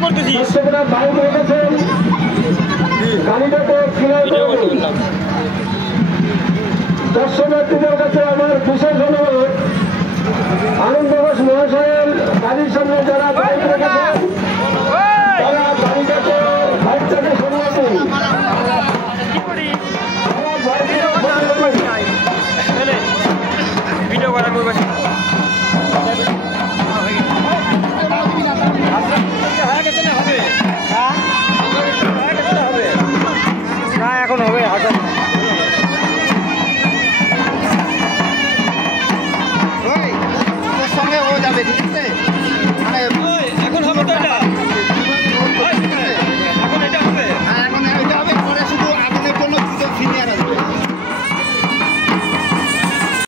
দর্শকরা বাইক রেখেছেন, গাড়িটাকে ক্লিয়ার করে দিন। দর্শনার্থীদের কাছে আমার বিশেষ অনুরোধ, আনন্দ ঘোষ মহাশয়ের গাড়ির সামনে যারা বাইক রেখেছেন